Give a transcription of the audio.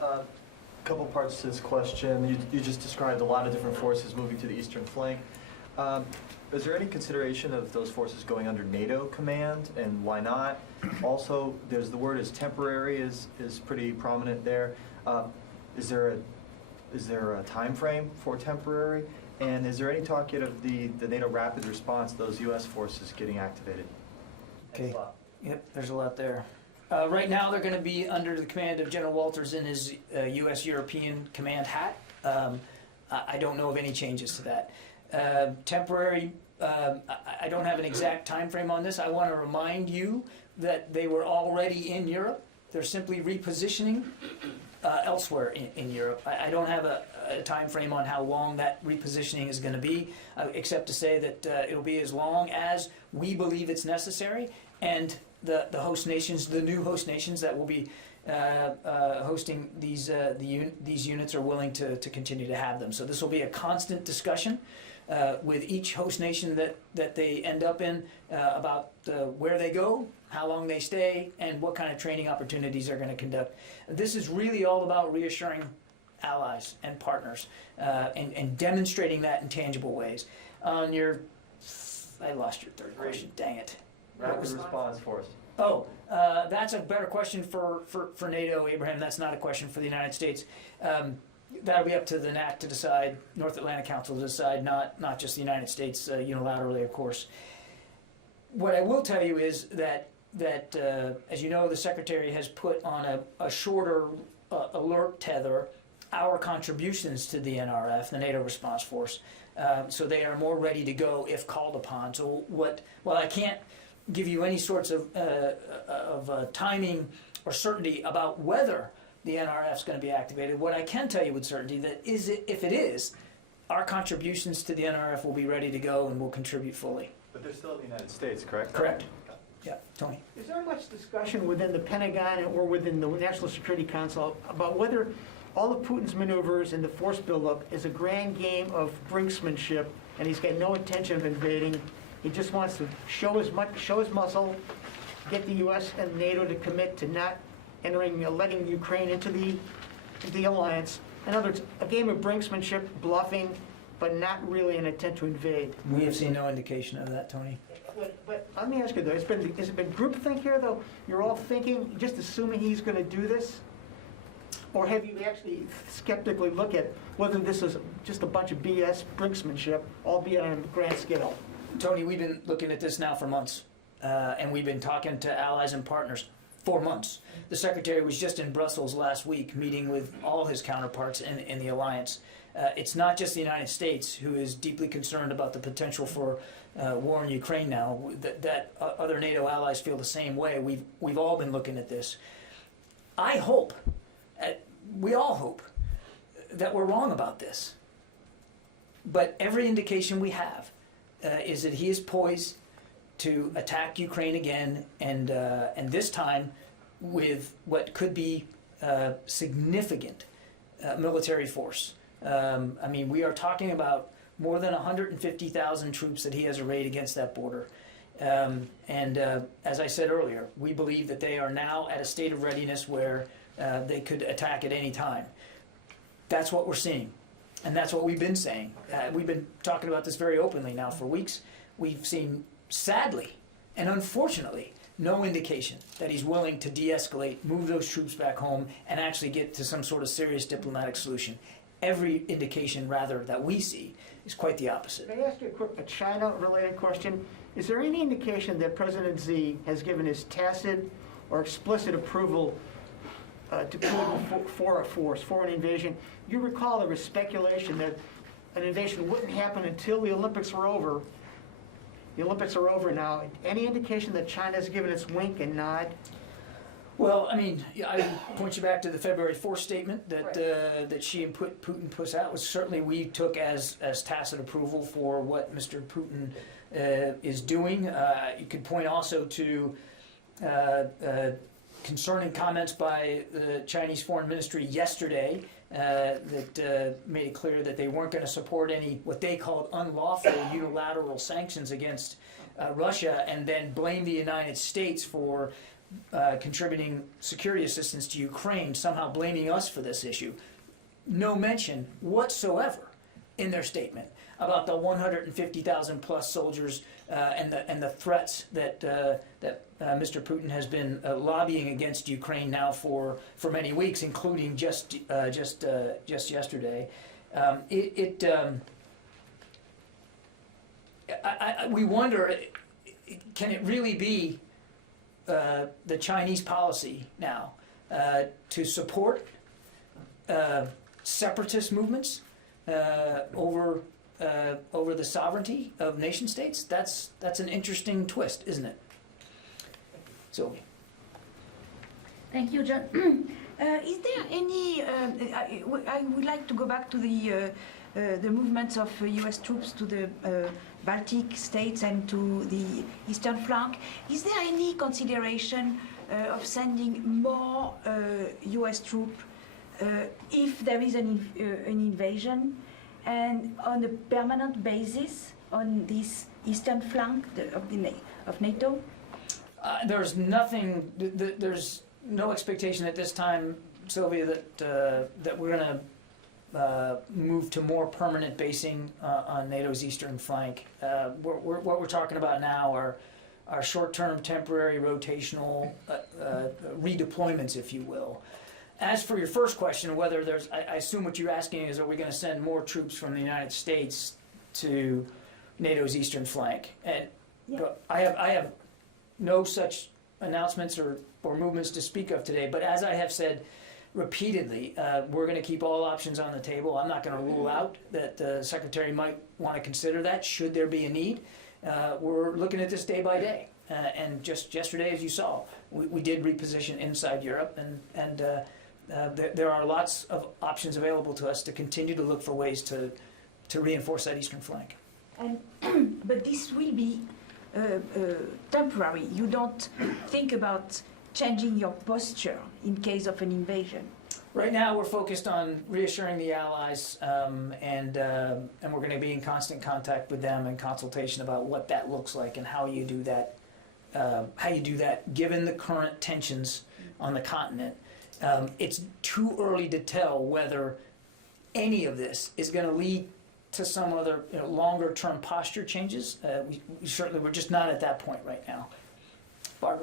John. Couple parts to this question. You just described a lot of different forces moving to the eastern flank. Is there any consideration of those forces going under NATO command, and why not? Also, there's the word is temporary is pretty prominent there. Is there a time frame for temporary? And is there any talk yet of the NATO rapid response, those U.S. forces getting activated? Okay. Yep, there's a lot there. Right now, they're going to be under the command of General Walters in his U.S. European command hat. I don't know of any changes to that. Temporary, I don't have an exact time frame on this. I want to remind you that they were already in Europe. They're simply repositioning elsewhere in Europe. I don't have a time frame on how long that repositioning is going to be, except to say that it'll be as long as we believe it's necessary, and the host nations, the new host nations that will be hosting these units are willing to continue to have them. So this will be a constant discussion with each host nation that they end up in about where they go, how long they stay, and what kind of training opportunities they're going to conduct. This is really all about reassuring allies and partners and demonstrating that in tangible ways. On your, I lost your third question, dang it. Rapid response force. Oh, that's a better question for NATO, Abraham. That's not a question for the United States. That'll be up to the NAC to decide, North Atlantic Council to decide, not just the United States unilaterally, of course. What I will tell you is that as you know, the Secretary has put on a shorter alert tether our contributions to the NRF, the NATO Response Force, so they are more ready to go if called upon. So while I can't give you any sorts of timing or certainty about whether the NRF is going to be activated, what I can tell you with certainty that is, if it is, our contributions to the NRF will be ready to go and will contribute fully. But they're still in the United States, correct? Correct. Yeah, Tony. Is there much discussion within the Pentagon or within the National Security Council about whether all of Putin's maneuvers and the force buildup is a grand game of brinksmanship, and he's got no intention of invading? He just wants to show his muscle, get the U.S. and NATO to commit to not letting Ukraine into the alliance. In other words, a game of brinksmanship, bluffing, but not really an intent to invade. We have seen no indication of that, Tony. But let me ask you though, has it been groupthink here though? You're all thinking, just assuming he's going to do this? Or have you actually skeptically looked at whether this is just a bunch of BS brinksmanship, albeit on a grand scale? Tony, we've been looking at this now for months, and we've been talking to allies and partners for months. The Secretary was just in Brussels last week meeting with all his counterparts in the alliance. It's not just the United States who is deeply concerned about the potential for war in Ukraine now. That other NATO allies feel the same way. We've all been looking at this. I hope, we all hope, that we're wrong about this. But every indication we have is that he is poised to attack Ukraine again, and this time with what could be significant military force. I mean, we are talking about more than 150,000 troops that he has arrayed against that border. As I said earlier, we believe that they are now at a state of readiness where they could attack at any time. That's what we're seeing. And that's what we've been saying. We've been talking about this very openly now for weeks. We've seen, sadly and unfortunately, no indication that he's willing to de-escalate, move those troops back home, and actually get to some sort of serious diplomatic solution. Every indication, rather, that we see is quite the opposite. May I ask you a China-related question? Is there any indication that President Xi has given his tacit or explicit approval to Putin for a force, for an invasion? You recall there was speculation that an invasion wouldn't happen until the Olympics were over. The Olympics are over now. Any indication that China's given its wink and nod? Well, I mean, I would point you back to the February 4th statement that that Xi and Putin put out, which certainly we took as tacit approval for what Mr. Putin is doing. You could point also to concerning comments by the Chinese Foreign Ministry yesterday that made it clear that they weren't going to support any what they called unlawful unilateral sanctions against Russia, and then blame the United States for contributing security assistance to Ukraine, somehow blaming us for this issue. No mention whatsoever in their statement about the 150,000 plus soldiers and the threats that Mr. Putin has been lobbying against Ukraine now for many weeks, including just yesterday. We wonder, can it really be the Chinese policy now to support separatist movements over the sovereignty of nation states? That's an interesting twist, isn't it? Sylvie. Thank you, John. Is there any? I would like to go back to the movements of U.S. troops to the Baltic states and to the eastern flank. Is there any consideration of sending more U.S. troops if there is an invasion, and on a permanent basis on this eastern flank of NATO? There's nothing. There's no expectation at this time, Sylvia, that we're going to move to more permanent basing on NATO's eastern flank. What we're talking about now are short-term, temporary, rotational redeployments, if you will. As for your first question, whether there's, I assume what you're asking is, are we going to send more troops from the United States to NATO's eastern flank? And Yeah. but I have no such announcements or movements to speak of today. But as I have said repeatedly, we're going to keep all options on the table. I'm not going to rule out that the Secretary might want to consider that should there be a need. We're looking at this day by day. And just yesterday, as you saw, we did reposition inside Europe, and there are lots of options available to us to continue to look for ways to reinforce that eastern flank. And but this will be temporary. You don't think about changing your posture in case of an invasion. Right now, we're focused on reassuring the allies, and we're going to be in constant contact with them and consultation about what that looks like and how you do that. Given the current tensions on the continent. It's too early to tell whether any of this is going to lead to some other longer-term posture changes. We're just not at that point right now. Barbara.